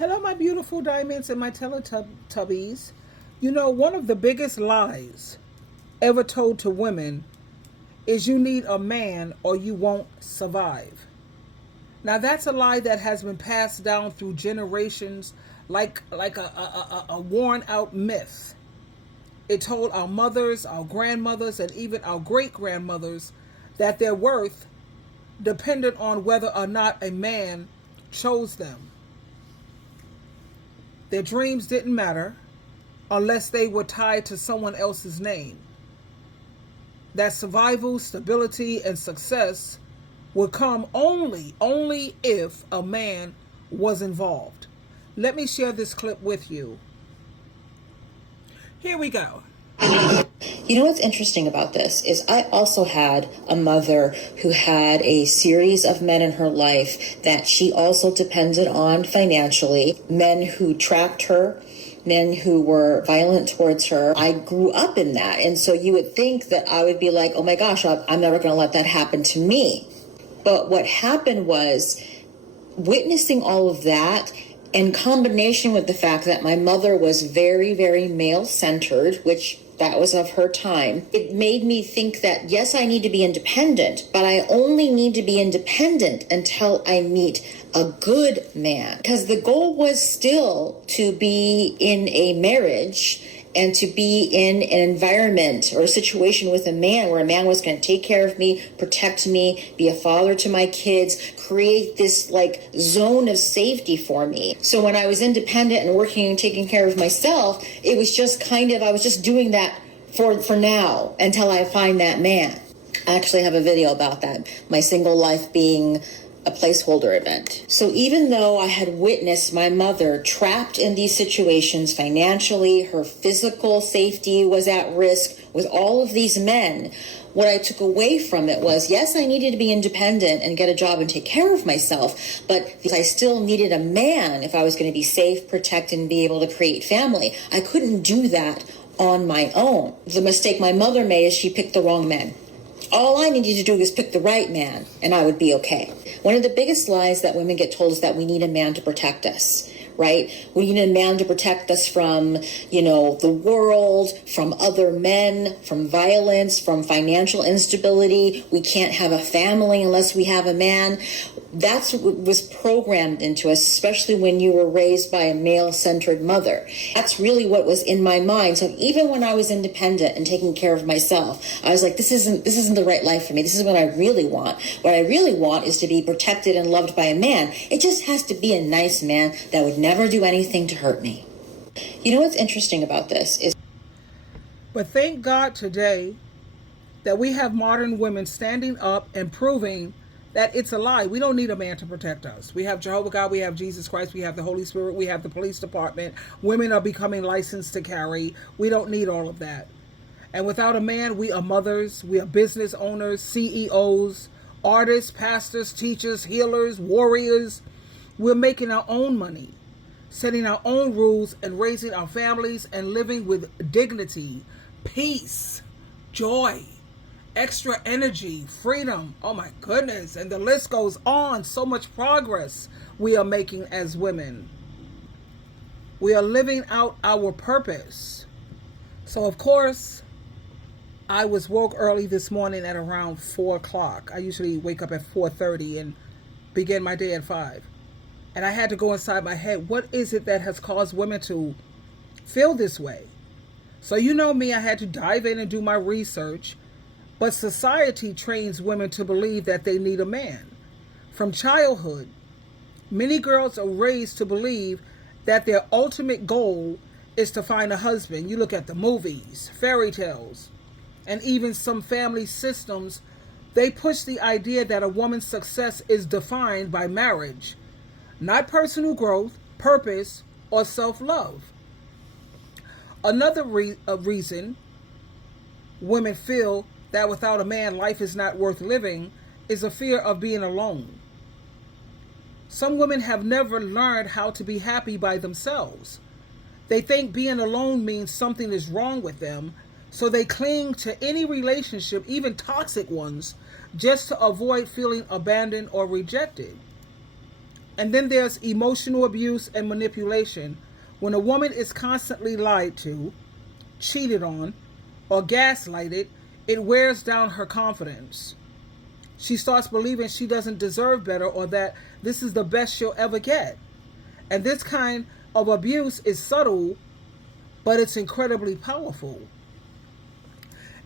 Hello, my beautiful diamonds and my Teletubbies. You know, one of the biggest lies ever told to women is you need a man or you won't survive. Now, that's a lie that has been passed down through generations like a worn out myth. It told our mothers, our grandmothers, and even our great grandmothers that their worth depended on whether or not a man chose them. Their dreams didn't matter unless they were tied to someone else's name. That survival, stability, and success would come only if a man was involved. Let me share this clip with you. Here we go. You know what's interesting about this is I also had a mother who had a series of men in her life that she also depended on financially, men who trapped her, men who were violent towards her. I grew up in that. And so you would think that I would be like, oh my gosh, I'm never going to let that happen to me. But what happened was witnessing all of that in combination with the fact that my mother was very, very male-centered, which that was of her time, it made me think that, yes, I need to be independent, but I only need to be independent until I meet a good man. Because the goal was still to be in a marriage and to be in an environment or a situation with a man where a man was going to take care of me, protect me, be a father to my kids, create this like zone of safety for me. So when I was independent and working and taking care of myself, it was just kind of, I was just doing that for now until I find that man. I actually have a video about that, my single life being a placeholder event. So even though I had witnessed my mother trapped in these situations financially, her physical safety was at risk with all of these men, what I took away from it was, yes, I needed to be independent and get a job and take care of myself, but I still needed a man if I was going to be safe, protect, and be able to create family. I couldn't do that on my own. The mistake my mother made is she picked the wrong men. All I needed to do was pick the right man and I would be okay. One of the biggest lies that women get told is that we need a man to protect us, right? We need a man to protect us from, the world, from other men, from violence, from financial instability. We can't have a family unless we have a man. That's what was programmed into us, especially when you were raised by a male-centered mother. That's really what was in my mind. So even when I was independent and taking care of myself, I was like, this isn't the right life for me. This is what I really want. What I really want is to be protected and loved by a man. It just has to be a nice man that would never do anything to hurt me. You know what's interesting about this is... But thank God today that we have modern women standing up and proving that it's a lie. We don't need a man to protect us. We have Jehovah God, we have Jesus Christ, we have the Holy Spirit, we have the police department. Women are becoming licensed to carry. We don't need all of that. And without a man, we are mothers, we are business owners, CEOs, artists, pastors, teachers, healers, warriors. We're making our own money, setting our own rules, and raising our families and living with dignity, peace, joy, extra energy, freedom. Oh my goodness. And the list goes on. So much progress we are making as women. We are living out our purpose. So of course, I was woke early this morning at around 4 o'clock. I usually wake up at 4:30 and begin my day at 5. And I had to go inside my head. What is it that has caused women to feel this way? So you know me, I had to dive in and do my research. But society trains women to believe that they need a man. From childhood, many girls are raised to believe that their ultimate goal is to find a husband. You look at the movies, fairy tales, and even some family systems, they push the idea that a woman's success is defined by marriage, not personal growth, purpose, or self-love. Another reason women feel that without a man, life is not worth living is a fear of being alone. Some women have never learned how to be happy by themselves. They think being alone means something is wrong with them, so they cling to any relationship, even toxic ones, just to avoid feeling abandoned or rejected. And then there's emotional abuse and manipulation. When a woman is constantly lied to, cheated on, or gaslighted, it wears down her confidence. She starts believing she doesn't deserve better or that this is the best she'll ever get. And this kind of abuse is subtle, but it's incredibly powerful.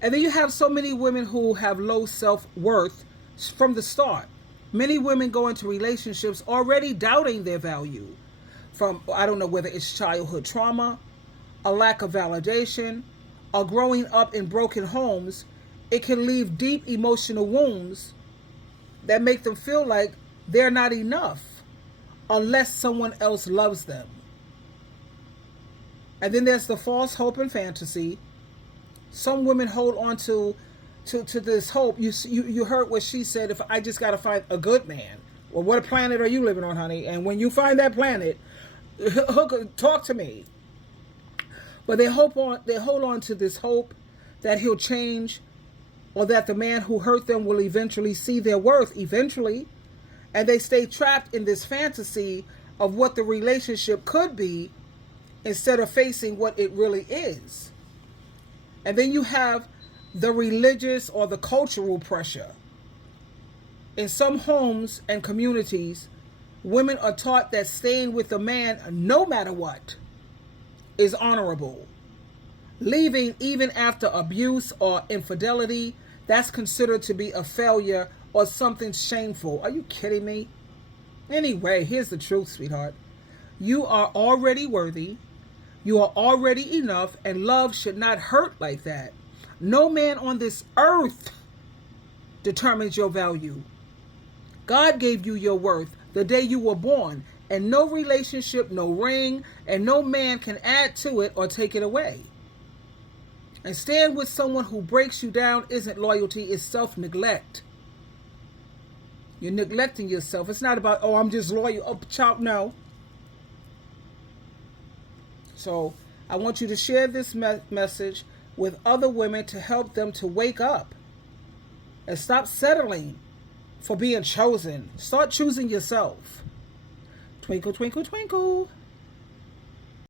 And then you have so many women who have low self-worth from the start. Many women go into relationships already doubting their value from, I don't know whether it's childhood trauma, a lack of validation, or growing up in broken homes. It can leave deep emotional wounds that make them feel like they're not enough unless someone else loves them. And then there's the false hope and fantasy. Some women hold on to this hope. You heard what she said, if I just got to find a good man. Well, what planet are you living on, honey? And when you find that planet, talk to me. But they hold on to this hope that he'll change, or that the man who hurt them will eventually see their worth eventually. And they stay trapped in this fantasy of what the relationship could be instead of facing what it really is. And then you have the religious or the cultural pressure. In some homes and communities, women are taught that staying with a man, no matter what, is honorable. Leaving even after abuse or infidelity, that's considered to be a failure or something shameful. Are you kidding me? Anyway, here's the truth, sweetheart. You are already worthy. You are already enough, and love should not hurt like that. No man on this earth determines your value. God gave you your worth the day you were born, and no relationship, no ring, and no man can add to it or take it away. And staying with someone who breaks you down isn't loyalty, it's self-neglect. You're neglecting yourself. It's not about, oh, I'm just loyal. Oh, child, no. So I want you to share this message with other women to help them to wake up and stop settling for being chosen. Start choosing yourself. Twinkle, twinkle, twinkle.